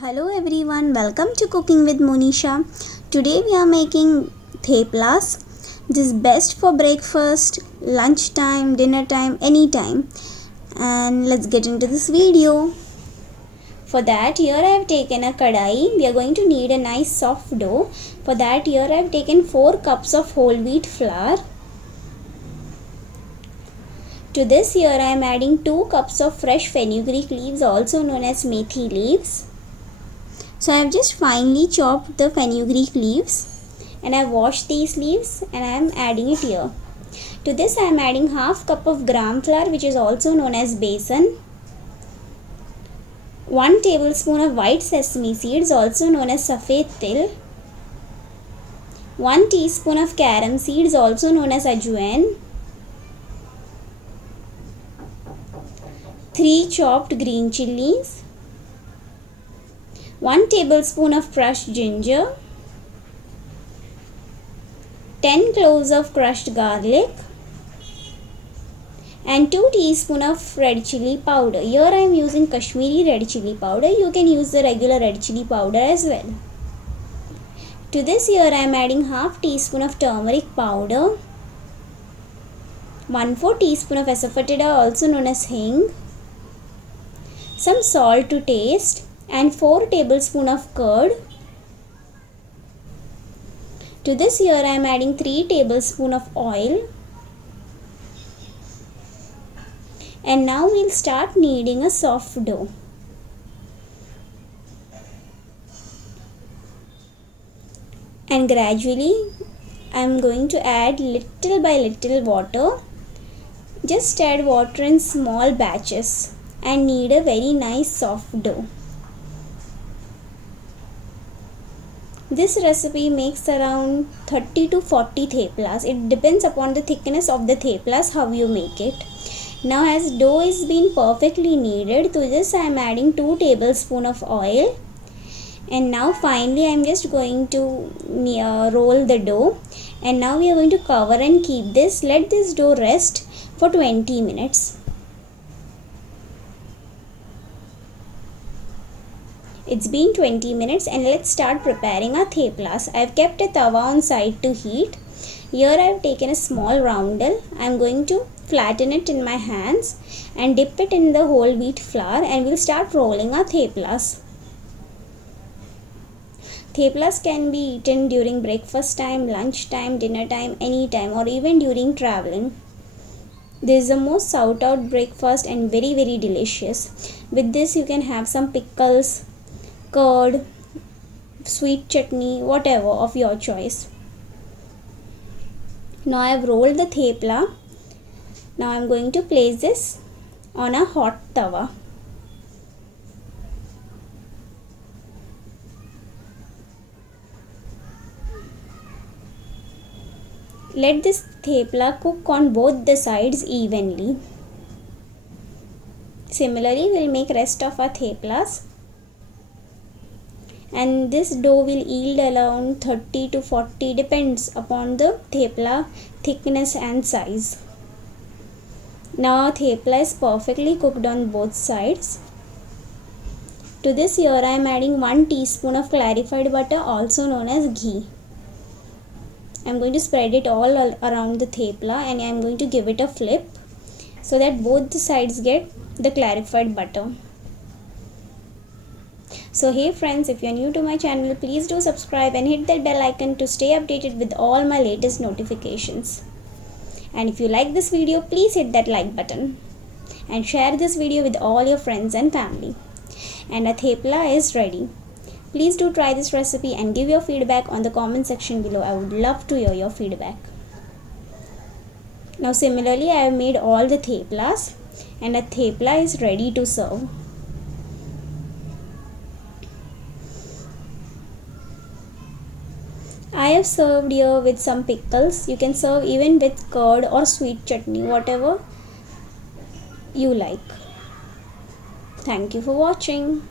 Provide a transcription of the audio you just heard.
Hello everyone, welcome to Cooking with Monisha. Today we are making theplas. This is best for breakfast, lunchtime, dinner time, anytime. And let's get into this video. For that here I have taken a kadai. We are going to need a nice soft dough. For that here I have taken 4 cups of whole wheat flour. To this here I am adding 2 cups of fresh fenugreek leaves, also known as methi leaves. So I have just finely chopped the fenugreek leaves and I have washed these leaves and I am adding it here. To this I am adding half cup of gram flour, which is also known as besan. 1 tablespoon of white sesame seeds, also known as safed til. 1 teaspoon of carom seeds, also known as ajwain. 3 chopped green chilies. 1 tablespoon of crushed ginger, 10 cloves of crushed garlic, and 2 teaspoons of red chili powder. Here I am using Kashmiri red chili powder. You can use the regular red chili powder as well. To this here I am adding half teaspoon of turmeric powder, 1/4 teaspoon of asafoetida, also known as hing, some salt to taste, and 4 tablespoons of curd. To this here I am adding 3 tablespoons of oil. And now we will start kneading a soft dough. And gradually I am going to add little by little water. Just add water in small batches and knead a very nice soft dough. This recipe makes around 30 to 40 theplas. It depends upon the thickness of the theplas how you make it. Now as dough is been perfectly kneaded, to this I am adding 2 tablespoons of oil. And now finally I am just going to roll the dough. And now we are going to cover and keep this. Let this dough rest for 20 minutes. It's been 20 minutes and let's start preparing our theplas. I have kept a tawa on side to heat. Here I have taken a small roundel. I am going to flatten it in my hands and dip it in the whole wheat flour and we'll start rolling our theplas. Theplas can be eaten during breakfast time, lunch time, dinner time, anytime, or even during traveling. This is the most sought out breakfast and very delicious. With this you can have some pickles, curd, sweet chutney, whatever of your choice. Now I have rolled the thepla. Now I am going to place this on a hot tawa. Let this thepla cook on both the sides evenly. Similarly, we will make rest of our theplas. And this dough will yield around 30 to 40, depends upon the thepla thickness and size. Now thepla is perfectly cooked on both sides. To this here I am adding 1 teaspoon of clarified butter, also known as ghee. I am going to spread it all around the thepla and I am going to give it a flip so that both the sides get the clarified butter. So hey friends, if you are new to my channel, please do subscribe and hit that bell icon to stay updated with all my latest notifications. And if you like this video, please hit that like button and share this video with all your friends and family. And a thepla is ready. Please do try this recipe and give your feedback on the comment section below. I would love to hear your feedback. Now similarly I have made all the theplas and a thepla is ready to serve. I have served here with some pickles. You can serve even with curd or sweet chutney, whatever you like. Thank you for watching.